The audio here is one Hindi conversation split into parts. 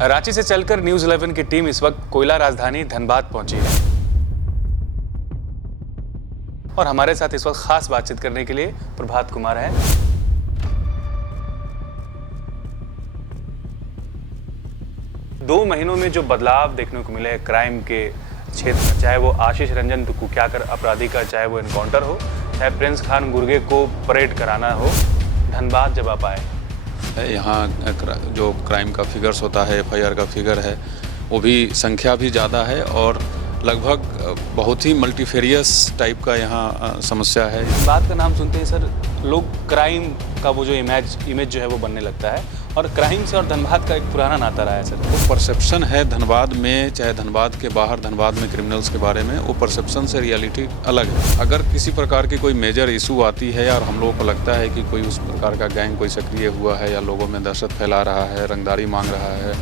रांची से चलकर न्यूज 11 की टीम इस वक्त कोयला राजधानी धनबाद पहुंची है और हमारे साथ इस वक्त खास बातचीत करने के लिए प्रभात कुमार हैं। दो महीनों में जो बदलाव देखने को मिले क्राइम के क्षेत्र में, चाहे वो आशीष रंजन कुख्यात अपराधी का चाहे वो एनकाउंटर हो, चाहे प्रिंस खान गुर्गे को परेड कराना हो, धनबाद जब आप आए यहाँ जो क्राइम का फिगर्स होता है, एफआईआर का फिगर है, वो भी संख्या भी ज़्यादा है और लगभग बहुत ही मल्टीफेरियस टाइप का यहाँ समस्या है। धनबाद का नाम सुनते ही सर लोग क्राइम का वो जो इमेज जो है वो बनने लगता है और क्राइम से और धनबाद का एक पुराना नाता रहा है सर। वो परसेप्शन है धनबाद में, चाहे धनबाद के बाहर, धनबाद में क्रिमिनल्स के बारे में, वो परसेप्शन से रियलिटी अलग है। अगर किसी प्रकार की कोई मेजर इशू आती है और हम लोगों को लगता है कि कोई उस प्रकार का गैंग कोई सक्रिय हुआ है या लोगों में दहशत फैला रहा है, रंगदारी मांग रहा है,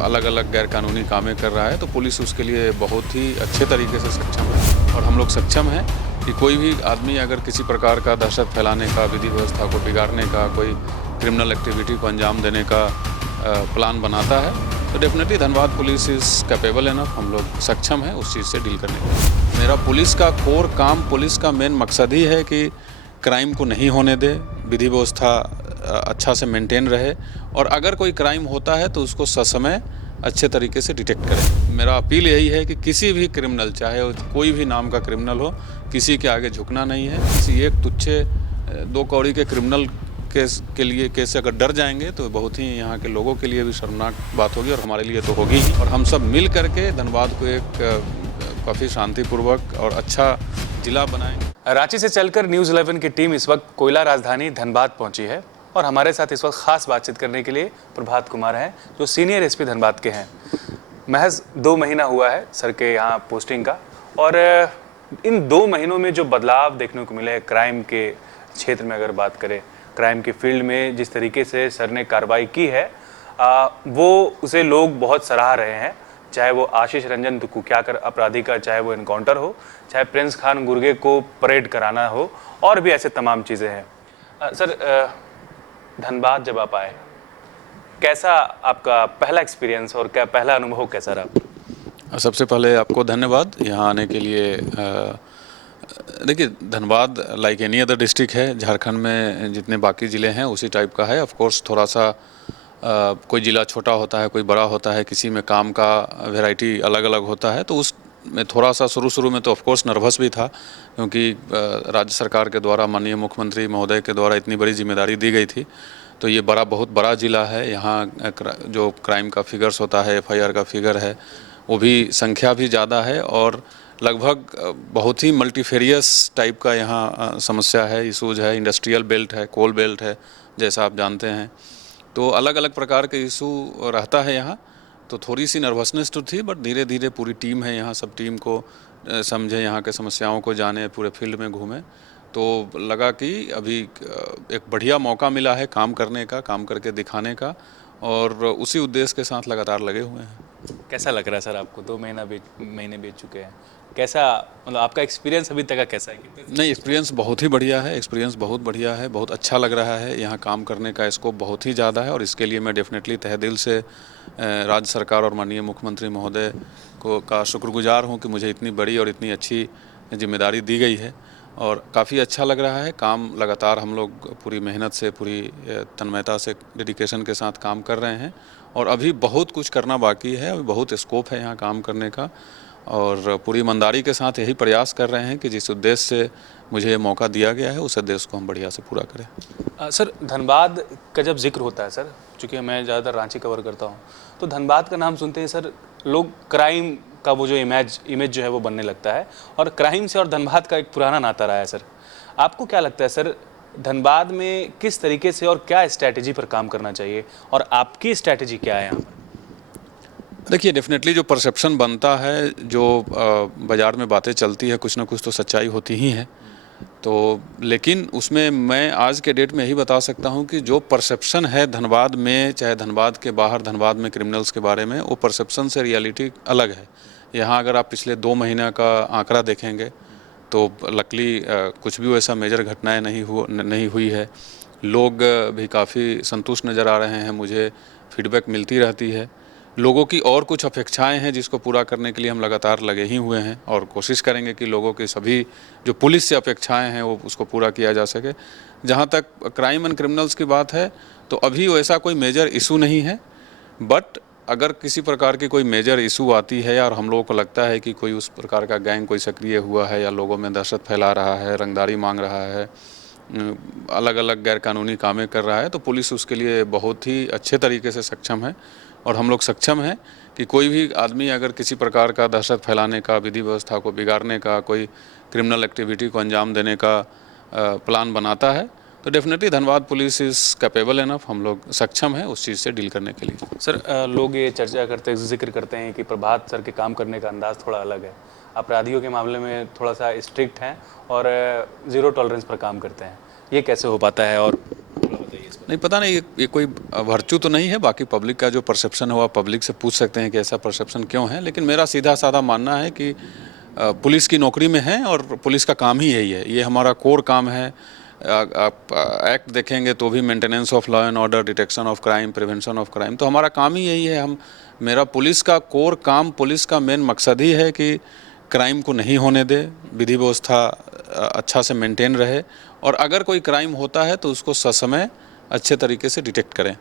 अलग अलग गैरकानूनी कामें कर रहा है, तो पुलिस उसके लिए बहुत ही अच्छे तरीके से सक्षम है। और हम लोग सक्षम हैं कि कोई भी आदमी अगर किसी प्रकार का दहशत फैलाने का, विधि व्यवस्था को बिगाड़ने का, कोई क्रिमिनल एक्टिविटी को अंजाम देने का प्लान बनाता है, तो definitely Dhanbad police is capable enough, हम लोग सक्षम हैं उस चीज़ से डील करने का। मेरा पुलिस का कोर काम, पुलिस का मेन मकसद ही है कि क्राइम को नहीं होने दे, विधि व्यवस्था अच्छा से मेंटेन रहे और अगर कोई क्राइम होता है तो उसको ससमय अच्छे तरीके से डिटेक्ट करें। मेरा अपील यही है कि किसी भी क्रिमिनल, चाहे कोई भी नाम का क्रिमिनल हो, किसी के आगे झुकना नहीं है। किसी एक तुच्छे दो कौड़ी के क्रिमिनल केस से अगर डर जाएंगे तो बहुत ही यहाँ के लोगों के लिए भी शर्मनाक बात होगी और हमारे लिए तो होगी ही। और हम सब मिल करके धनबाद को एक काफ़ी शांतिपूर्वक और अच्छा जिला बनाएंगे। रांची से चलकर न्यूज 11 की टीम इस वक्त कोयला राजधानी धनबाद पहुंची है और हमारे साथ इस वक्त खास बातचीत करने के लिए प्रभात कुमार हैं, जो सीनियर एसपी धनबाद के हैं। महज 2 महीना हुआ है सर के यहाँ पोस्टिंग का और इन 2 महीनों में जो बदलाव देखने को मिले क्राइम के क्षेत्र में, अगर बात करें क्राइम की फील्ड में जिस तरीके से सर ने कार्रवाई की है, वो उसे लोग बहुत सराह रहे हैं। चाहे वो आशीष रंजन कुख्यात अपराधी का चाहे वो एनकाउंटर हो, चाहे प्रिंस खान गुर्गे को परेड कराना हो, और भी ऐसे तमाम चीज़ें हैं। सर धनबाद जब आप आए, कैसा आपका पहला एक्सपीरियंस और क्या पहला अनुभव कैसा रहा? सबसे पहले आपको धन्यवाद यहाँ आने के लिए। देखिए, Dhanbad like any other district है, झारखंड में जितने बाकी ज़िले हैं उसी टाइप का है। ऑफ कोर्स थोड़ा सा कोई ज़िला छोटा होता है, कोई बड़ा होता है, किसी में काम का वैरायटी अलग अलग होता है, तो उसमें थोड़ा सा शुरू में तो ऑफ कोर्स नर्वस भी था, क्योंकि राज्य सरकार के द्वारा, माननीय मुख्यमंत्री महोदय के द्वारा इतनी बड़ी जिम्मेदारी दी गई थी। तो ये बहुत बड़ा ज़िला है। यहाँ जो क्राइम का फिगर्स होता है, एफआईआर का फिगर है, वो भी संख्या भी ज़्यादा है और लगभग बहुत ही मल्टीफेरियस टाइप का यहाँ समस्या है, इशूज़ है। इंडस्ट्रियल बेल्ट है, कोल बेल्ट है, जैसा आप जानते हैं, तो अलग अलग प्रकार के इशू रहता है यहाँ। तो थोड़ी सी नर्वसनेस तो थी, बट धीरे धीरे पूरी टीम है यहाँ, सब टीम को समझे, यहाँ के समस्याओं को जाने, पूरे फील्ड में घूमे, तो लगा कि अभी एक बढ़िया मौका मिला है काम करने का, काम करके दिखाने का, और उसी उद्देश्य के साथ लगातार लगे हुए हैं। कैसा लग रहा है सर आपको? 2 महीने बीत चुके हैं, कैसा, मतलब आपका एक्सपीरियंस अभी तक का कैसा है? नहीं, एक्सपीरियंस बहुत ही बढ़िया है, एक्सपीरियंस बहुत बढ़िया है, बहुत अच्छा लग रहा है। यहाँ काम करने का स्कोप बहुत ही ज़्यादा है और इसके लिए मैं डेफिनेटली तहे दिल से राज्य सरकार और माननीय मुख्यमंत्री महोदय का शुक्रगुजार हूँ कि मुझे इतनी बड़ी और इतनी अच्छी जिम्मेदारी दी गई है और काफ़ी अच्छा लग रहा है। काम लगातार हम लोग पूरी मेहनत से, पूरी तन्मयता से, डेडिकेशन के साथ काम कर रहे हैं और अभी बहुत कुछ करना बाकी है, अभी बहुत स्कोप है यहाँ काम करने का और पूरी ईमानदारी के साथ यही प्रयास कर रहे हैं कि जिस उद्देश्य से मुझे ये मौका दिया गया है उस उद्देश्य को हम बढ़िया से पूरा करें। सर धनबाद का जब जिक्र होता है सर, चूँकि मैं ज़्यादातर रांची कवर करता हूँ, तो धनबाद का नाम सुनते हैं सर लोग क्राइम का वो जो इमेज जो है वो बनने लगता है और क्राइम से और धनबाद का एक पुराना नाता रहा है सर। आपको क्या लगता है सर, धनबाद में किस तरीके से और क्या स्ट्रैटेजी पर काम करना चाहिए और आपकी स्ट्रैटेजी क्या है यहाँ पर? देखिए, डेफिनेटली जो परसेप्शन बनता है, जो बाज़ार में बातें चलती है, कुछ ना कुछ तो सच्चाई होती ही है। तो लेकिन उसमें मैं आज के डेट में यही बता सकता हूं कि जो परसेप्शन है धनबाद में, चाहे धनबाद के बाहर, धनबाद में क्रिमिनल्स के बारे में, वो परसेप्शन से रियलिटी अलग है। यहाँ अगर आप पिछले 2 महीना का आंकड़ा देखेंगे तो लकली कुछ भी वैसा मेजर घटनाएं नहीं हुई है। लोग भी काफ़ी संतुष्ट नज़र आ रहे हैं मुझे। फीडबैक मिलती रहती है। लोगों की और कुछ अपेक्षाएं हैं जिसको पूरा करने के लिए हम लगातार लगे ही हुए हैं और कोशिश करेंगे कि लोगों की सभी जो पुलिस से अपेक्षाएं हैं वो उसको पूरा किया जा सके। जहां तक क्राइम एंड क्रिमिनल्स की बात है तो अभी वैसा कोई मेजर इशू नहीं है, बट अगर किसी प्रकार की कोई मेजर इशू आती है और हम लोगों को लगता है कि कोई उस प्रकार का गैंग कोई सक्रिय हुआ है या लोगों में दहशत फैला रहा है, रंगदारी मांग रहा है, अलग अलग गैरकानूनी कामें कर रहा है, तो पुलिस उसके लिए बहुत ही अच्छे तरीके से सक्षम है। और हम लोग सक्षम हैं कि कोई भी आदमी अगर किसी प्रकार का दहशत फैलाने का, विधि व्यवस्था को बिगाड़ने का, कोई क्रिमिनल एक्टिविटी को अंजाम देने का प्लान बनाता है तो definitely Dhanbad police is capable enough, हम लोग सक्षम हैं उस चीज़ से डील करने के लिए। सर, लोग ये चर्चा करते हैं, जिक्र करते हैं कि प्रभात सर के काम करने का अंदाज़ थोड़ा अलग है। अपराधियों के मामले में थोड़ा सा स्ट्रिक्ट हैं और ज़ीरो टॉलरेंस पर काम करते हैं। ये कैसे हो पाता है? और नहीं पता नहीं, ये कोई वर्चू तो नहीं है। बाकी पब्लिक का जो परसेप्शन है वो आप पब्लिक से पूछ सकते हैं कि ऐसा परसेप्शन क्यों है, लेकिन मेरा सीधा साधा मानना है कि पुलिस की नौकरी में है और पुलिस का काम ही यही है, ये हमारा कोर काम है। आप एक्ट देखेंगे तो भी maintenance of law and order, detection of crime, prevention of crime, तो हमारा काम ही यही है। मेरा पुलिस का कोर काम, पुलिस का मेन मकसद ही है कि क्राइम को नहीं होने दे, विधि व्यवस्था अच्छा से मेंटेन रहे और अगर कोई क्राइम होता है तो उसको ससमय अच्छे तरीके से डिटेक्ट करें।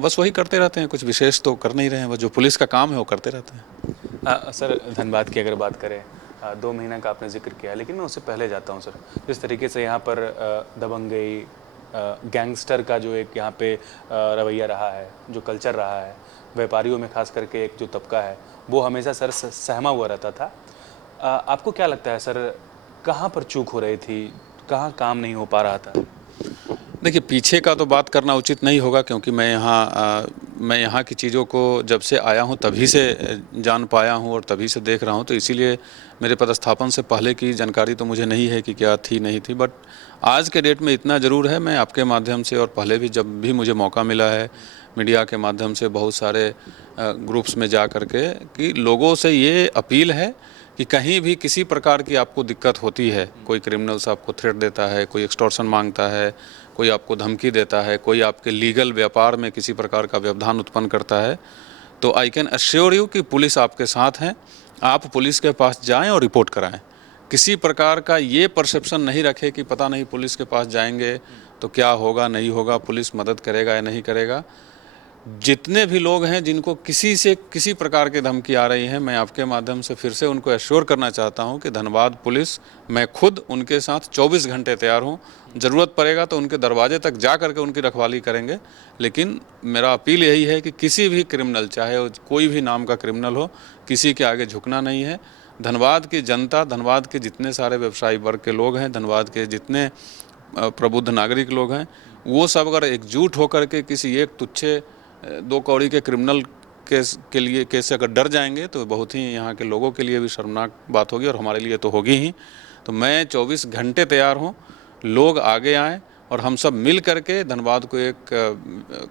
बस वही करते रहते हैं, कुछ विशेष तो कर नहीं रहे हैं, बस जो पुलिस का काम है वो करते रहते हैं। सर, धनबाद की अगर बात करें, 2 महीना का आपने जिक्र किया, लेकिन मैं उससे पहले जाता हूँ। सर, जिस तरीके से यहाँ पर दबंगई, गैंगस्टर का जो एक यहाँ पे रवैया रहा है, जो कल्चर रहा है, व्यापारियों में खास करके एक जो तबका है वो हमेशा सर सहमा हुआ रहता था। आपको क्या लगता है सर, कहाँ पर चूक हो रही थी, कहाँ काम नहीं हो पा रहा था? देखिए, पीछे का तो बात करना उचित नहीं होगा क्योंकि मैं यहाँ की चीज़ों को जब से आया हूँ तभी से जान पाया हूँ और तभी से देख रहा हूँ, तो इसीलिए मेरे पदस्थापन से पहले की जानकारी तो मुझे नहीं है कि क्या थी नहीं थी। बट आज के डेट में इतना ज़रूर है, मैं आपके माध्यम से और पहले भी जब भी मुझे मौका मिला है मीडिया के माध्यम से बहुत सारे ग्रुप्स में जा कर के, कि लोगों से ये अपील है कि कहीं भी किसी प्रकार की आपको दिक्कत होती है, कोई क्रिमिनल्स आपको थ्रेट देता है, कोई एक्सटॉर्शन मांगता है, कोई आपको धमकी देता है, कोई आपके लीगल व्यापार में किसी प्रकार का व्यवधान उत्पन्न करता है, तो आई कैन अश्योर यू कि पुलिस आपके साथ हैं। आप पुलिस के पास जाएं और रिपोर्ट कराएं। किसी प्रकार का ये परसेप्शन नहीं रखें कि पता नहीं पुलिस के पास जाएंगे तो क्या होगा नहीं होगा, पुलिस मदद करेगा या नहीं करेगा। जितने भी लोग हैं जिनको किसी से किसी प्रकार की धमकी आ रही है, मैं आपके माध्यम से फिर से उनको एश्योर करना चाहता हूं कि धनबाद पुलिस, मैं खुद उनके साथ 24 घंटे तैयार हूं। ज़रूरत पड़ेगा तो उनके दरवाजे तक जा करके उनकी रखवाली करेंगे। लेकिन मेरा अपील यही है कि किसी भी क्रिमिनल, चाहे वो कोई भी नाम का क्रिमिनल हो, किसी के आगे झुकना नहीं है। धनबाद की जनता, धनबाद के जितने सारे व्यवसायी वर्ग के लोग हैं, धनबाद के जितने प्रबुद्ध नागरिक लोग हैं, वो सब अगर एकजुट होकर के किसी एक तुच्छे 2 कौड़ी के क्रिमिनल केस से अगर डर जाएंगे तो बहुत ही यहाँ के लोगों के लिए भी शर्मनाक बात होगी और हमारे लिए तो होगी ही। तो मैं 24 घंटे तैयार हूँ, लोग आगे आएँ और हम सब मिल करके धनबाद को एक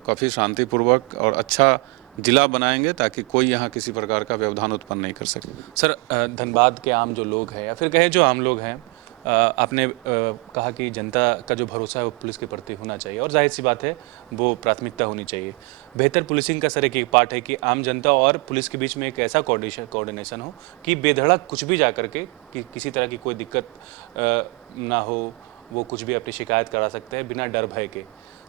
काफ़ी शांतिपूर्वक और अच्छा जिला बनाएंगे ताकि कोई यहाँ किसी प्रकार का व्यवधान उत्पन्न नहीं कर सके। सर, धनबाद के आम जो लोग हैं या फिर कहें जो आम लोग हैं, आपने कहा कि जनता का जो भरोसा है वो पुलिस के प्रति होना चाहिए और जाहिर सी बात है वो प्राथमिकता होनी चाहिए। बेहतर पुलिसिंग का सर एक पार्ट है कि आम जनता और पुलिस के बीच में एक ऐसा कोऑर्डिनेशन हो कि बेधड़क कुछ भी जा करके कि किसी तरह की कोई दिक्कत ना हो, वो कुछ भी अपनी शिकायत करा सकते हैं बिना डर भय के।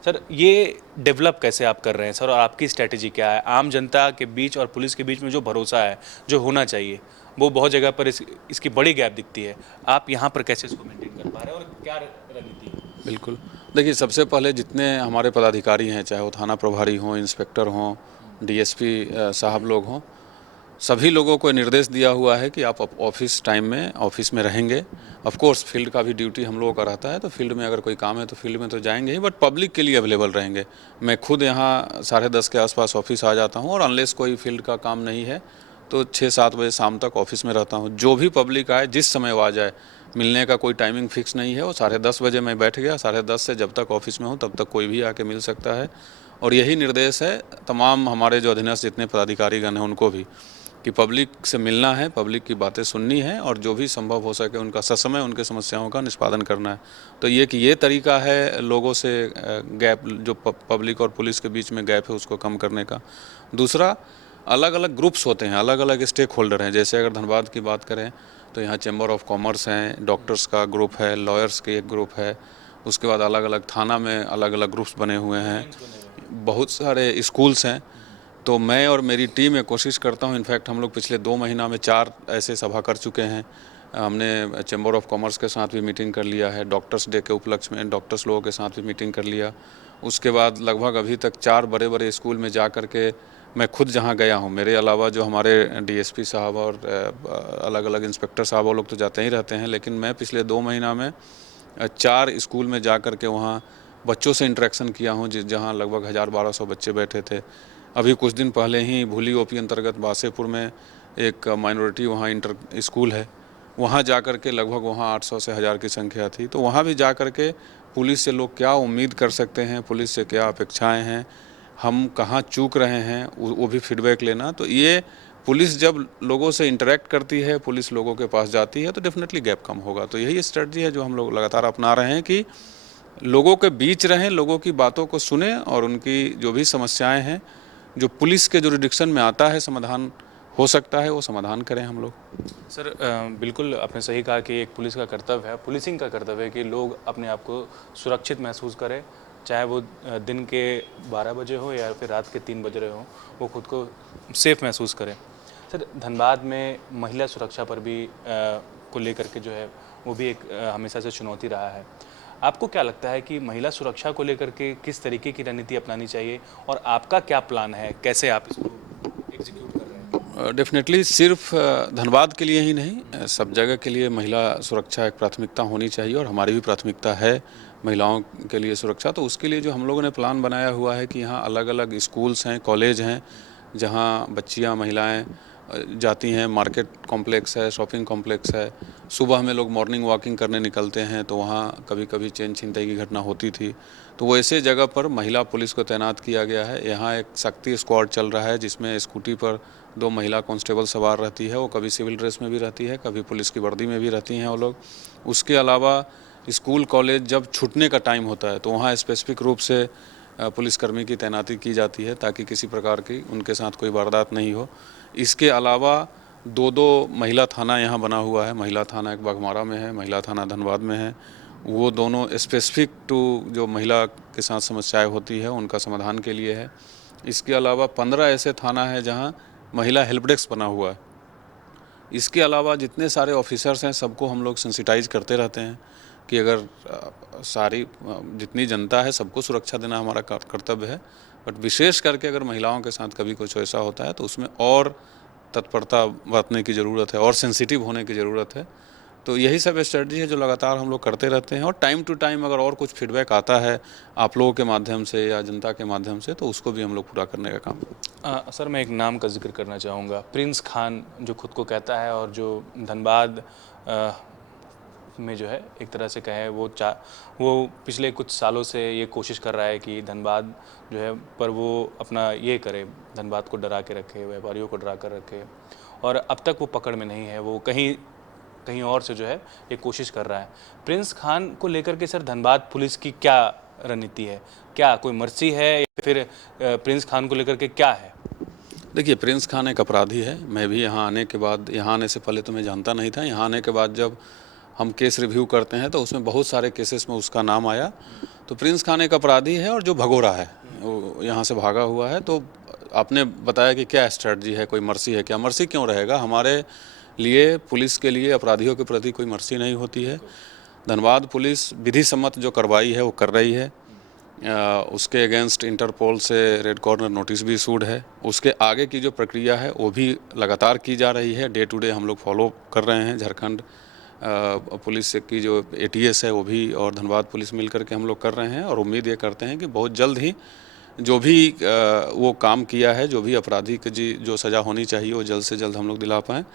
सर, ये डेवलप कैसे आप कर रहे हैं सर, और आपकी स्ट्रैटेजी क्या है? आम जनता के बीच और पुलिस के बीच में जो भरोसा है, जो होना चाहिए, वो बहुत जगह पर इसकी बड़ी गैप दिखती है। आप यहाँ पर कैसे इसको मेंटेन कर पा रहे हैं और क्या रणनीति है? बिल्कुल, देखिए, सबसे पहले जितने हमारे पदाधिकारी हैं, चाहे वो थाना प्रभारी हों, इंस्पेक्टर हों, डीएसपी साहब लोग हों, सभी लोगों को निर्देश दिया हुआ है कि आप ऑफिस टाइम में ऑफिस में रहेंगे। ऑफ कोर्स फील्ड का भी ड्यूटी हम लोगों का रहता है, तो फील्ड में अगर कोई काम है तो फील्ड में तो जाएंगे ही, बट पब्लिक के लिए अवेलेबल रहेंगे। मैं खुद यहाँ 10:30 के आसपास ऑफिस आ जाता हूँ और अनलेस कोई फील्ड का काम नहीं है तो 6-7 बजे शाम तक ऑफिस में रहता हूँ। जो भी पब्लिक आए, जिस समय वो आ जाए, मिलने का कोई टाइमिंग फिक्स नहीं है। वो 10:30 बजे मैं बैठ गया, 10:30 से जब तक ऑफिस में हूँ तब तक कोई भी आके मिल सकता है। और यही निर्देश है तमाम हमारे जो अधीनस्थ जितने पदाधिकारीगण हैं उनको भी, कि पब्लिक से मिलना है, पब्लिक की बातें सुननी है और जो भी संभव हो सके उनका ससमय उनके समस्याओं का निष्पादन करना है। तो ये तरीका है लोगों से गैप, जो पब्लिक और पुलिस के बीच में गैप है उसको कम करने का। दूसरा, अलग अलग ग्रुप्स होते हैं, अलग अलग स्टेक होल्डर हैं। जैसे अगर धनबाद की बात करें तो यहाँ चैम्बर ऑफ कॉमर्स हैं, डॉक्टर्स का ग्रुप है, लॉयर्स के एक ग्रुप है, उसके बाद अलग अलग थाना में अलग अलग ग्रुप्स बने हुए हैं, बहुत सारे स्कूल्स हैं। तो मैं और मेरी टीम ये कोशिश करता हूँ, इनफैक्ट हम लोग पिछले 2 महीना में 4 ऐसे सभा कर चुके हैं। हमने चैम्बर ऑफ कॉमर्स के साथ भी मीटिंग कर लिया है, डॉक्टर्स डे के उपलक्ष्य में डॉक्टर्स लोगों के साथ भी मीटिंग कर लिया। उसके बाद लगभग अभी तक 4 बड़े बड़े स्कूल में जा कर के मैं खुद जहाँ गया हूँ, मेरे अलावा जो हमारे डीएसपी साहब और अलग अलग इंस्पेक्टर साहब वो लोग तो जाते ही रहते हैं, लेकिन मैं पिछले 2 महीना में 4 स्कूल में जा कर के वहाँ बच्चों से इंटरेक्शन किया हूँ, जहाँ लगभग 1000-1200 बच्चे बैठे थे। अभी कुछ दिन पहले ही भूली ओपी अंतर्गत बासेपुर में एक माइनॉरिटी वहाँ इंटर स्कूल है, वहाँ जा कर के लगभग वहाँ 800 से 1000 की संख्या थी। तो वहाँ भी जा कर के पुलिस से लोग क्या उम्मीद कर सकते हैं, पुलिस से क्या अपेक्षाएं हैं, हम कहाँ चूक रहे हैं, वो भी फीडबैक लेना। तो ये पुलिस जब लोगों से इंटरेक्ट करती है, पुलिस लोगों के पास जाती है, तो डेफिनेटली गैप कम होगा। तो यही स्ट्रेटजी है जो हम लोग लगातार अपना रहे हैं कि लोगों के बीच रहें, लोगों की बातों को सुने और उनकी जो भी समस्याएं हैं, जो पुलिस के जुरिडिक्शन में आता है, समाधान हो सकता है, वो समाधान करें हम लोग। सर बिल्कुल आपने सही कहा कि एक पुलिस का कर्तव्य है, पुलिसिंग का कर्तव्य है कि लोग अपने आप को सुरक्षित महसूस करें, चाहे वो दिन के 12 बजे हो या फिर रात के 3 बज रहे हो, वो खुद को सेफ महसूस करें। सर धनबाद में महिला सुरक्षा पर भी को लेकर के जो है वो भी एक हमेशा से चुनौती रहा है। आपको क्या लगता है कि महिला सुरक्षा को लेकर के किस तरीके की रणनीति अपनानी चाहिए और आपका क्या प्लान है, कैसे आप इसको एग्जीक्यूट कर रहे हैं? डेफिनेटली सिर्फ धनबाद के लिए ही नहीं, सब जगह के लिए महिला सुरक्षा एक प्राथमिकता होनी चाहिए और हमारी भी प्राथमिकता है महिलाओं के लिए सुरक्षा। तो उसके लिए जो हम लोगों ने प्लान बनाया हुआ है कि यहाँ अलग अलग स्कूल्स हैं, कॉलेज हैं, जहाँ बच्चियाँ महिलाएं जाती हैं, मार्केट कॉम्प्लेक्स है, शॉपिंग कॉम्प्लेक्स है। सुबह में लोग मॉर्निंग वॉकिंग करने निकलते हैं तो वहाँ कभी कभी चेन छिनतई की घटना होती थी। तो वो ऐसे जगह पर महिला पुलिस को तैनात किया गया है। यहाँ एक शक्ति स्क्वाड चल रहा है जिसमें स्कूटी पर 2 महिला कांस्टेबल सवार रहती है। वो कभी सिविल ड्रेस में भी रहती है, कभी पुलिस की वर्दी में भी रहती हैं वो लोग। उसके अलावा स्कूल कॉलेज जब छूटने का टाइम होता है तो वहाँ स्पेसिफिक रूप से पुलिसकर्मी की तैनाती की जाती है ताकि किसी प्रकार की उनके साथ कोई वारदात नहीं हो। इसके अलावा 2 महिला थाना यहाँ बना हुआ है। महिला थाना एक बाघमारा में है, महिला थाना धनबाद में है। वो दोनों स्पेसिफिक टू जो महिला के साथ समस्याएं होती है उनका समाधान के लिए है। इसके अलावा 15 ऐसे थाना है जहाँ महिला हेल्प डेस्क बना हुआ है। इसके अलावा जितने सारे ऑफिसर्स हैं सबको हम लोग सेंसिटाइज करते रहते हैं कि अगर सारी जितनी जनता है सबको सुरक्षा देना हमारा कर्तव्य है, बट विशेष करके अगर महिलाओं के साथ कभी कुछ ऐसा होता है तो उसमें और तत्परता बरतने की ज़रूरत है और सेंसिटिव होने की ज़रूरत है। तो यही सब स्ट्रेटजी है जो लगातार हम लोग करते रहते हैं और टाइम टू टाइम अगर और कुछ फीडबैक आता है आप लोगों के माध्यम से या जनता के माध्यम से तो उसको भी हम लोग पूरा करने का काम। सर मैं एक नाम का जिक्र करना चाहूँगा, प्रिंस खान, जो खुद को कहता है और जो धनबाद में जो है एक तरह से कहे वो पिछले कुछ सालों से ये कोशिश कर रहा है कि धनबाद जो है पर वो अपना ये करे, धनबाद को डरा के रखे, व्यापारियों को डरा कर रखे, और अब तक वो पकड़ में नहीं है। वो कहीं और से जो है ये कोशिश कर रहा है। प्रिंस खान को लेकर के सर धनबाद पुलिस की क्या रणनीति है? क्या कोई मर्सी है या फिर प्रिंस खान को लेकर के क्या है? देखिए, प्रिंस खान एक अपराधी है। मैं भी यहाँ आने के बाद, यहाँ आने से पहले तो मैं जानता नहीं था। यहाँ आने के बाद जब हम केस रिव्यू करते हैं तो उसमें बहुत सारे केसेस में उसका नाम आया। तो प्रिंस खान एक अपराधी है और जो भगोड़ा है, वो यहाँ से भागा हुआ है। तो आपने बताया कि क्या स्ट्रेटजी है, कोई मर्सी है क्या? मर्सी क्यों रहेगा? हमारे लिए, पुलिस के लिए अपराधियों के प्रति कोई मर्सी नहीं होती है। धनबाद पुलिस विधि सम्मत जो कार्रवाई है वो कर रही है। उसके अगेंस्ट इंटरपोल से रेड कॉर्नर नोटिस भी इशूड है। उसके आगे की जो प्रक्रिया है वो भी लगातार की जा रही है। डे टू डे हम लोग फॉलो कर रहे हैं। झारखंड पुलिस की जो ATS है वो भी और धनबाद पुलिस मिल करके हम लोग कर रहे हैं और उम्मीद ये करते हैं कि बहुत जल्द ही जो भी वो काम किया है, जो भी अपराधी की जो सज़ा होनी चाहिए वो जल्द से जल्द हम लोग दिला पाएँ।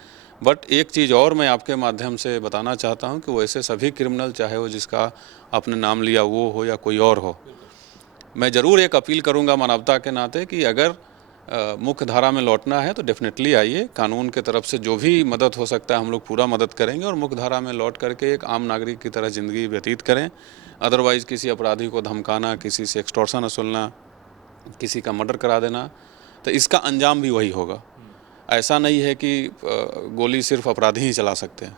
बट एक चीज़ और मैं आपके माध्यम से बताना चाहता हूं कि वैसे सभी क्रिमिनल, चाहे वो जिसका आपने नाम लिया वो हो या कोई और हो, मैं ज़रूर एक अपील करूंगा मानवता के नाते कि अगर मुख्य धारा में लौटना है तो डेफिनेटली आइए। कानून के तरफ से जो भी मदद हो सकता है हम लोग पूरा मदद करेंगे और मुख्य धारा में लौट करके एक आम नागरिक की तरह ज़िंदगी व्यतीत करें। अदरवाइज़ किसी अपराधी को धमकाना, किसी से एक्सटॉर्शन वसूलना, किसी का मर्डर करा देना, तो इसका अंजाम भी वही होगा। ऐसा नहीं है कि गोली सिर्फ अपराधी ही चला सकते हैं,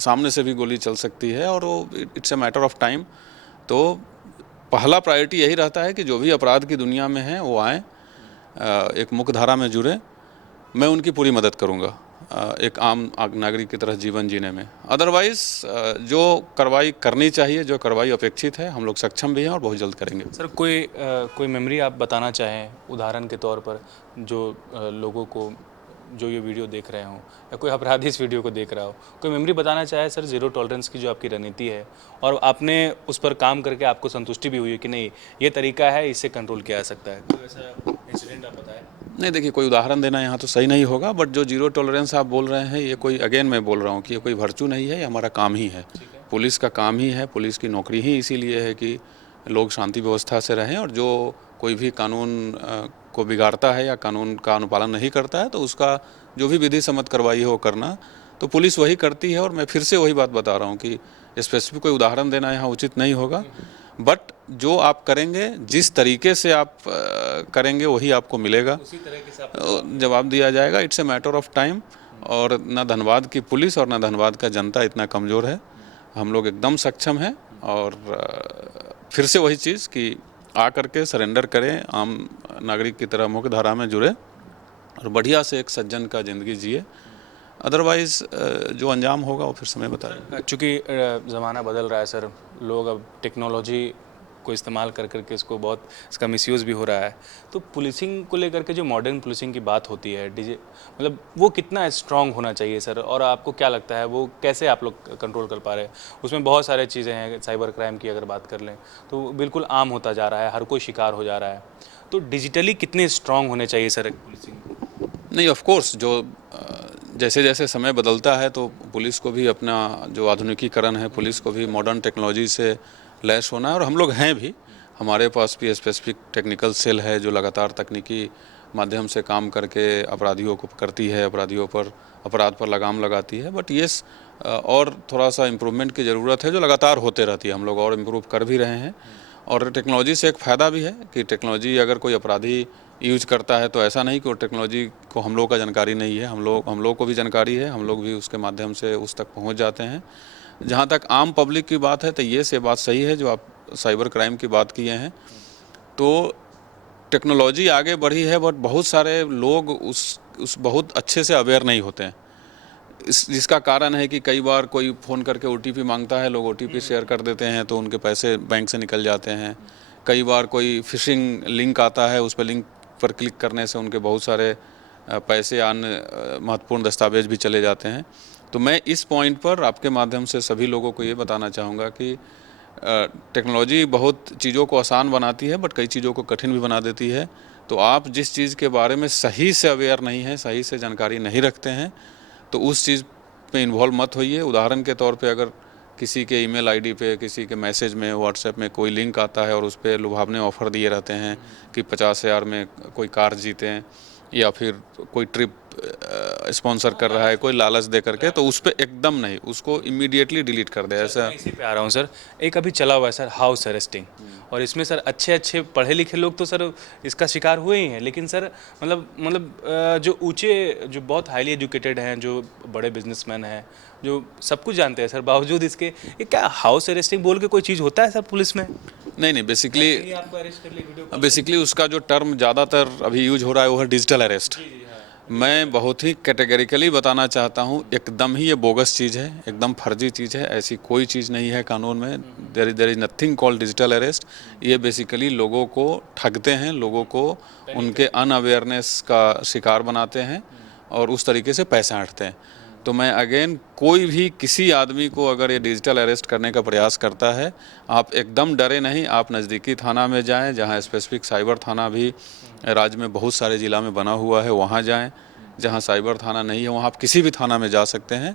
सामने से भी गोली चल सकती है और वो it's a matter of time. तो पहला प्रायोरिटी यही रहता है कि जो भी अपराध की दुनिया में हैं वो आएँ, एक मुख्य धारा में जुड़े। मैं उनकी पूरी मदद करूंगा एक आम नागरिक की तरह जीवन जीने में। अदरवाइज़ जो कार्रवाई करनी चाहिए, जो कार्रवाई अपेक्षित है, हम लोग सक्षम भी हैं और बहुत जल्द करेंगे। सर कोई मेमोरी आप बताना चाहें उदाहरण के तौर पर, जो लोगों को जो ये वीडियो देख रहे हों या कोई अपराधी इस वीडियो को देख रहा हो, कोई मेमोरी बताना चाहे सर, ज़ीरो टॉलरेंस की जो आपकी रणनीति है और आपने उस पर काम करके आपको संतुष्टि भी हुई है कि नहीं ये तरीका है, इससे कंट्रोल किया जा सकता है, कोई ऐसा इंसिडेंट आप बताएं? नहीं, देखिए कोई उदाहरण देना यहाँ तो सही नहीं होगा, बट जो जीरो टॉलरेंस आप बोल रहे हैं ये कोई, अगेन मैं बोल रहा हूँ कि ये कोई वर्चू नहीं है, ये हमारा काम ही है। पुलिस का काम ही है, पुलिस की नौकरी ही इसीलिए है कि लोग शांति व्यवस्था से रहें, और जो कोई भी कानून को बिगाड़ता है या कानून का अनुपालन नहीं करता है तो उसका जो भी विधि सम्मत कार्रवाई हो करना तो पुलिस वही करती है। और मैं फिर से वही बात बता रहा हूँ कि स्पेसिफिक कोई उदाहरण देना यहाँ उचित नहीं होगा, बट जो आप करेंगे, जिस तरीके से आप करेंगे वही आपको मिलेगा, उसी तरीके से आप जवाब दिया जाएगा। It's a matter of time. और ना धनबाद की पुलिस और ना धनबाद का जनता इतना कमज़ोर है, हम लोग एकदम सक्षम हैं। और फिर से वही चीज़ कि आ करके सरेंडर करें, आम नागरिक की तरह मुख्य धारा में जुड़े और बढ़िया से एक सज्जन का ज़िंदगी जिए। अदरवाइज़ जो अंजाम होगा वो फिर समय बताएगा। चूँकि ज़माना बदल रहा है सर, लोग अब टेक्नोलॉजी को इस्तेमाल कर करके इसका मिसयूज़ भी हो रहा है, तो पुलिसिंग को लेकर के जो मॉडर्न पुलिसिंग की बात होती है, मतलब वो कितना स्ट्रांग होना चाहिए सर, और आपको क्या लगता है वो कैसे आप लोग कंट्रोल कर पा रहे हैं? उसमें बहुत सारे चीज़ें हैं, साइबर क्राइम की अगर बात कर लें तो बिल्कुल आम होता जा रहा है, हर कोई शिकार हो जा रहा है, तो डिजिटली कितने स्ट्रांग होने चाहिए सर पुलिसिंग? नहीं, ऑफ कोर्स जो जैसे जैसे समय बदलता है तो पुलिस को भी अपना जो आधुनिकीकरण है, पुलिस को भी मॉडर्न टेक्नोलॉजी से लैस होना है, और हम लोग हैं भी। हमारे पास भी स्पेसिफिक टेक्निकल सेल है जो लगातार तकनीकी माध्यम से काम करके अपराधियों को पकड़ती है, अपराध पर लगाम लगाती है। बट येस, और थोड़ा सा इम्प्रूवमेंट की ज़रूरत है जो लगातार होते रहती है, हम लोग और इम्प्रूव कर भी रहे हैं। और टेक्नोलॉजी से एक फ़ायदा भी है कि टेक्नोलॉजी अगर कोई अपराधी यूज करता है तो ऐसा नहीं कि वो टेक्नोलॉजी को हम लोग का जानकारी नहीं है, हम लोग को भी जानकारी है, हम लोग भी उसके माध्यम से उस तक पहुंच जाते हैं। जहां तक आम पब्लिक की बात है तो ये से बात सही है जो आप साइबर क्राइम की बात किए हैं, तो टेक्नोलॉजी आगे बढ़ी है, बट बहुत सारे लोग उस बहुत अच्छे से अवेयर नहीं होते हैं। जिसका कारण है कि कई बार कोई फ़ोन करके OTP मांगता है, लोग OTP शेयर कर देते हैं तो उनके पैसे बैंक से निकल जाते हैं। कई बार कोई फिशिंग लिंक आता है, उस पर लिंक पर क्लिक करने से उनके बहुत सारे पैसे, अन्य महत्वपूर्ण दस्तावेज भी चले जाते हैं। तो मैं इस पॉइंट पर आपके माध्यम से सभी लोगों को ये बताना चाहूँगा कि टेक्नोलॉजी बहुत चीज़ों को आसान बनाती है, बट कई चीज़ों को कठिन भी बना देती है। तो आप जिस चीज़ के बारे में सही से अवेयर नहीं हैं, सही से जानकारी नहीं रखते हैं, तो उस चीज़ पे इन्वॉल्व मत होइए। उदाहरण के तौर पे अगर किसी के ईमेल आईडी पे, किसी के मैसेज में, व्हाट्सएप में कोई लिंक आता है और उस पर लुभावने ऑफ़र दिए रहते हैं कि 50,000 में कोई कार जीतें, या फिर कोई ट्रिप स्पॉन्सर कर रहा है कोई लालच दे करके, तो उस पर एकदम नहीं, उसको इमीडिएटली डिलीट कर दे। ऐसा इसी पे आ रहा हूँ सर, एक अभी चला हुआ है सर हाउस अरेस्टिंग, और इसमें सर अच्छे पढ़े लिखे लोग तो सर इसका शिकार हुए ही हैं, लेकिन सर मतलब जो बहुत हाईली एजुकेटेड हैं, जो बड़े बिजनेसमैन हैं, जो सब कुछ जानते हैं सर, बावजूद इसके ये क्या हाउस अरेस्टिंग बोल के कोई चीज़ होता है सर पुलिस में? नहीं, बेसिकली उसका जो टर्म ज़्यादातर अभी यूज हो रहा है वो है डिजिटल अरेस्ट। मैं बहुत ही कैटेगरिकली बताना चाहता हूँ, एकदम ही ये बोगस चीज़ है, एकदम फर्जी चीज़ है, ऐसी कोई चीज़ नहीं है कानून में। There is nothing called digital arrest. ये बेसिकली लोगों को ठगते हैं, लोगों को उनके अनअवेयरनेस का शिकार बनाते हैं और उस तरीके से पैसा ऐंठते हैं। तो मैं अगेन, कोई भी किसी आदमी को अगर ये डिजिटल अरेस्ट करने का प्रयास करता है, आप एकदम डरे नहीं, आप नज़दीकी थाना में जाएं, जहां स्पेसिफिक साइबर थाना भी राज्य में बहुत सारे ज़िला में बना हुआ है, वहां जाएं। जहां साइबर थाना नहीं है वहां आप किसी भी थाना में जा सकते हैं,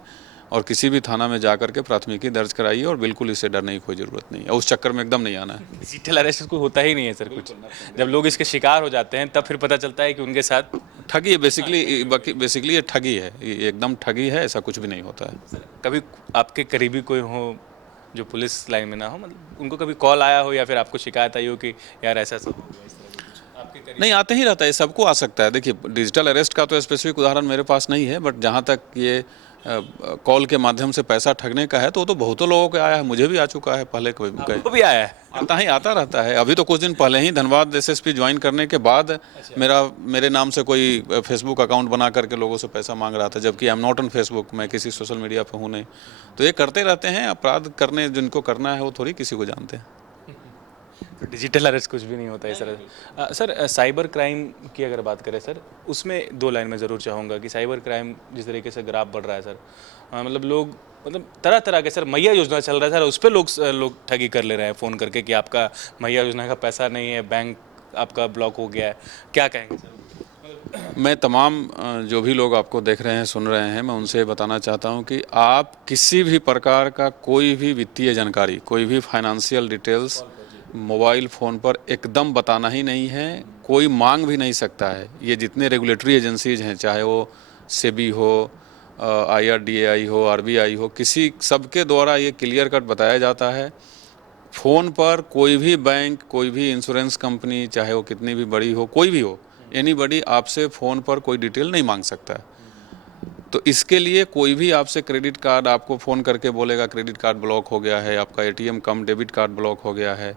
और किसी भी थाना में जाकर के प्राथमिकी दर्ज कराइए और बिल्कुल इससे डरने की कोई ज़रूरत नहीं है, उस चक्कर में एकदम नहीं आना है। डिजिटल अरेस्ट कोई होता ही नहीं है सर कुछ। जब लोग इसके शिकार हो जाते हैं तब फिर पता चलता है कि उनके साथ ठगी है बेसिकली ये ठगी है, ये एकदम ठगी है, ऐसा कुछ भी नहीं होता है। कभी आपके करीबी कोई हो जो पुलिस लाइन में ना हो, मतलब उनको कभी कॉल आया हो या फिर आपको शिकायत आई हो कि यार ऐसा ऐसा हो गया, इस तरह की कुछ आपके करीब? नहीं, आते ही रहता है, सबको आ सकता है। देखिए, डिजिटल अरेस्ट का तो स्पेसिफिक उदाहरण मेरे पास नहीं है, बट जहाँ तक ये कॉल के माध्यम से पैसा ठगने का है तो वो तो बहुतों लोगों को आया है, मुझे भी आ चुका है पहले कभी आपको भी आया है? आता रहता है। अभी तो कुछ दिन पहले ही धनबाद एसएसपी ज्वाइन करने के बाद मेरे नाम से कोई फेसबुक अकाउंट बना करके लोगों से पैसा मांग रहा था, जबकि I am not on Facebook, मैं किसी सोशल मीडिया पे हूँ नहीं। तो ये करते रहते हैं, अपराध करने जिनको करना है वो थोड़ी किसी को जानते हैं। तो डिजिटल अरेस्ट कुछ भी नहीं होता है इस तरह। सर साइबर क्राइम की अगर बात करें सर, उसमें दो लाइन में ज़रूर चाहूँगा कि साइबर क्राइम जिस तरीके से ग्राफ बढ़ रहा है सर, मतलब लोग मतलब तरह तरह के सर मैया योजना चल रहा है सर, उस पर लोग ठगी कर ले रहे हैं फ़ोन करके कि आपका मैया योजना का पैसा नहीं है, बैंक आपका ब्लॉक हो गया है। क्या कहेंगे सर? मैं तमाम जो भी लोग आपको देख रहे हैं, सुन रहे हैं, मैं उनसे बताना चाहता हूं कि आप किसी भी प्रकार का कोई भी वित्तीय जानकारी, कोई भी फाइनेंशियल डिटेल्स मोबाइल फ़ोन पर एकदम बताना ही नहीं है, कोई मांग भी नहीं सकता है। ये जितने रेगुलेटरी एजेंसीज हैं, चाहे वो सेबी हो, IRDAI हो, RBI हो, किसी सबके द्वारा ये क्लियर कट बताया जाता है। फ़ोन पर कोई भी बैंक, कोई भी इंश्योरेंस कंपनी, चाहे वो कितनी भी बड़ी हो, कोई भी हो, एनीबॉडी आपसे फ़ोन पर कोई डिटेल नहीं मांग सकता है। तो इसके लिए कोई भी आपसे क्रेडिट कार्ड आपको फ़ोन करके बोलेगा क्रेडिट कार्ड ब्लॉक हो गया है, आपका ATM कम डेबिट कार्ड ब्लॉक हो गया है,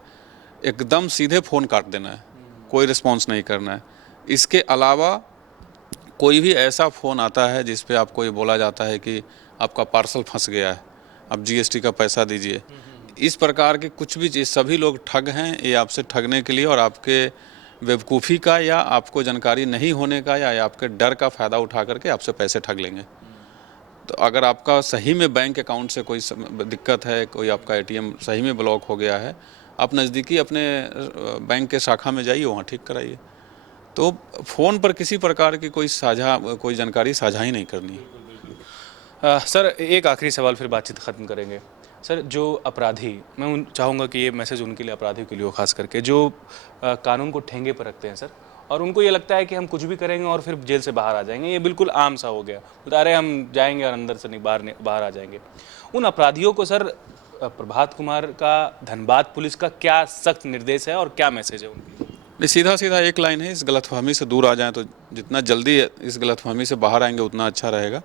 एकदम सीधे फ़ोन काट देना है, कोई रिस्पॉन्स नहीं करना है। इसके अलावा कोई भी ऐसा फ़ोन आता है जिस पे आपको ये बोला जाता है कि आपका पार्सल फंस गया है, अब GST का पैसा दीजिए, इस प्रकार के कुछ भी चीज़, सभी लोग ठग हैं। ये आपसे ठगने के लिए और आपके बेवकूफ़ी का या आपको जानकारी नहीं होने का या आपके डर का फ़ायदा उठा करके आपसे पैसे ठग लेंगे। तो अगर आपका सही में बैंक अकाउंट से कोई दिक्कत है, कोई आपका ATM सही में ब्लॉक हो गया है, आप नज़दीकी अपने बैंक के शाखा में जाइए, वहाँ ठीक कराइए। तो फ़ोन पर किसी प्रकार की कोई जानकारी साझा ही नहीं करनी है। सर एक आखिरी सवाल फिर बातचीत ख़त्म करेंगे। सर जो अपराधी, मैं चाहूँगा कि ये मैसेज उनके लिए, अपराधियों के लिए हो खास करके, जो कानून को ठेंगे पर रखते हैं सर, और उनको ये लगता है कि हम कुछ भी करेंगे और फिर जेल से बाहर आ जाएंगे, ये बिल्कुल आम सा हो गया, बोलते अरे हम जाएंगे और अंदर से नहीं बाहर आ जाएंगे। उन अपराधियों को सर प्रभात कुमार का धनबाद पुलिस का क्या सख्त निर्देश है और क्या मैसेज है उनके लिए? सीधा सीधा एक लाइन है, इस गलतफहमी से दूर आ जाएं तो जितना जल्दी इस गलतफहमी से बाहर आएंगे उतना अच्छा रहेगा।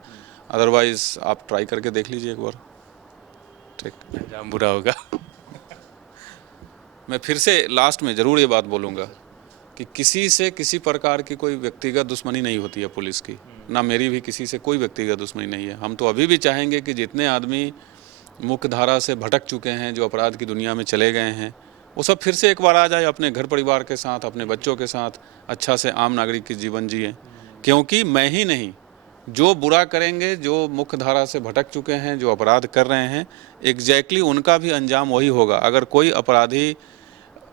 अदरवाइज़ आप ट्राई करके देख लीजिए एक बार, ठीक, अंजाम बुरा होगा। मैं फिर से लास्ट में ज़रूर ये बात बोलूँगा कि किसी से किसी प्रकार की कोई व्यक्तिगत दुश्मनी नहीं होती है पुलिस की, ना मेरी भी किसी से कोई व्यक्तिगत दुश्मनी नहीं है। हम तो अभी भी चाहेंगे कि जितने आदमी मुख्य धारा से भटक चुके हैं, जो अपराध की दुनिया में चले गए हैं, वो सब फिर से एक बार आ जाए, अपने घर परिवार के साथ, अपने बच्चों के साथ अच्छा से आम नागरिक की जीवन जिए। क्योंकि मैं ही नहीं, जो बुरा करेंगे, जो मुख्य धारा से भटक चुके हैं, जो अपराध कर रहे हैं, एग्जैक्टली उनका भी अंजाम वही होगा। अगर कोई अपराधी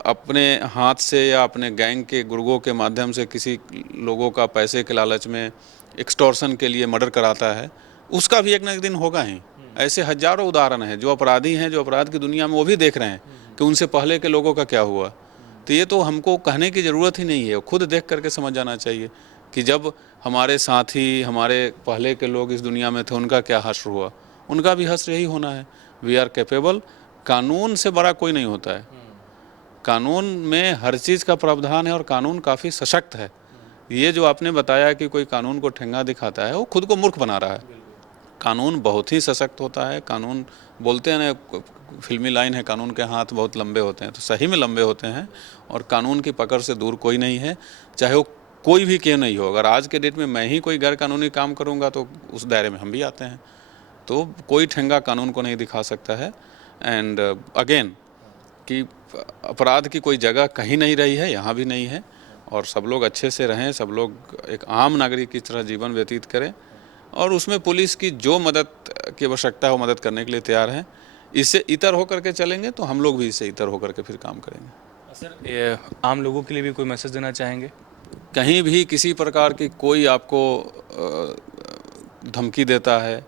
अपने हाथ से या अपने गैंग के गुर्गों के माध्यम से किसी लोगों का पैसे के लालच में एक्सटॉर्शन के लिए मर्डर कराता है, उसका भी एक ना एक दिन होगा ही। ऐसे हजारों उदाहरण हैं, जो अपराधी हैं, जो अपराध की दुनिया में, वो भी देख रहे हैं कि उनसे पहले के लोगों का क्या हुआ। तो ये तो हमको कहने की ज़रूरत ही नहीं है, खुद देख करके समझ जाना चाहिए कि जब हमारे साथी, हमारे पहले के लोग इस दुनिया में थे, उनका क्या हश्र हुआ, उनका भी हश्र यही होना है। We are capable. कानून से बड़ा कोई नहीं होता है। कानून में हर चीज़ का प्रावधान है और कानून काफ़ी सशक्त है। ये जो आपने बताया कि कोई कानून को ठेंगा दिखाता है, वो खुद को मूर्ख बना रहा है। कानून बहुत ही सशक्त होता है। कानून, बोलते हैं ना, फिल्मी लाइन है, कानून के हाथ बहुत लंबे होते हैं, तो सही में लंबे होते हैं। और कानून की पकड़ से दूर कोई नहीं है, चाहे वो कोई भी क्यों नहीं हो। अगर आज के डेट में मैं ही कोई गैर कानूनी काम करूँगा तो उस दायरे में हम भी आते हैं। तो कोई ठेंगा कानून को नहीं दिखा सकता है। एंड अगेन कि अपराध की कोई जगह कहीं नहीं रही है, यहाँ भी नहीं है। और सब लोग अच्छे से रहें, सब लोग एक आम नागरिक की तरह जीवन व्यतीत करें, और उसमें पुलिस की जो मदद की आवश्यकता है वो मदद करने के लिए तैयार हैं। इससे इतर होकर के चलेंगे तो हम लोग भी इससे इतर होकर के फिर काम करेंगे। सर ये आम लोगों के लिए भी कोई मैसेज देना चाहेंगे? कहीं भी किसी प्रकार की कोई आपको धमकी देता है,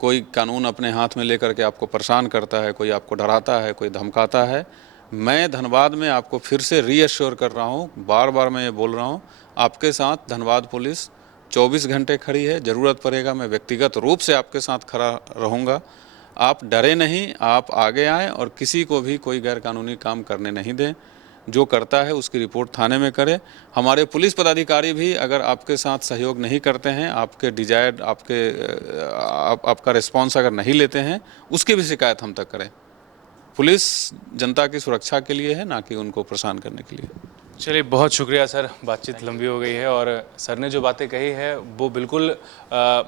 कोई कानून अपने हाथ में लेकर के आपको परेशान करता है, कोई आपको डराता है, कोई धमकाता है, मैं धनबाद में आपको फिर से रीअश्योर कर रहा हूँ, बार बार मैं ये बोल रहा हूँ, आपके साथ धनबाद पुलिस 24 घंटे खड़ी है। ज़रूरत पड़ेगा मैं व्यक्तिगत रूप से आपके साथ खड़ा रहूँगा। आप डरे नहीं, आप आगे आएँ और किसी को भी कोई गैरकानूनी काम करने नहीं दें। जो करता है उसकी रिपोर्ट थाने में करे। हमारे पुलिस पदाधिकारी भी अगर आपके साथ सहयोग नहीं करते हैं, आपके डिजायर्ड आपका रिस्पॉन्स अगर नहीं लेते हैं, उसकी भी शिकायत हम तक करें। पुलिस जनता की सुरक्षा के लिए है, ना कि उनको परेशान करने के लिए। चलिए, बहुत शुक्रिया सर, बातचीत लंबी हो गई है और सर ने जो बातें कही है वो बिल्कुल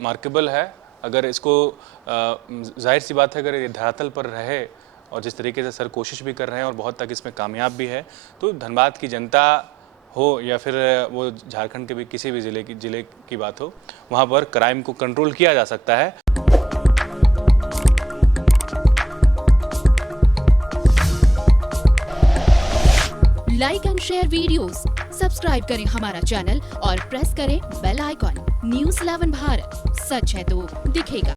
मार्केबल है। अगर इसको जाहिर सी बात है, अगर ये धरातल पर रहे और जिस तरीके से सर कोशिश भी कर रहे हैं और बहुत तक इसमें कामयाब भी है, तो धनबाद की जनता हो या फिर वो झारखंड के भी किसी भी ज़िले की बात हो, वहाँ पर क्राइम को कंट्रोल किया जा सकता है। Like and share videos, subscribe करें हमारा चैनल और प्रेस करें बेल आइकॉन। न्यूज़ 11 भारत, सच है तो दिखेगा।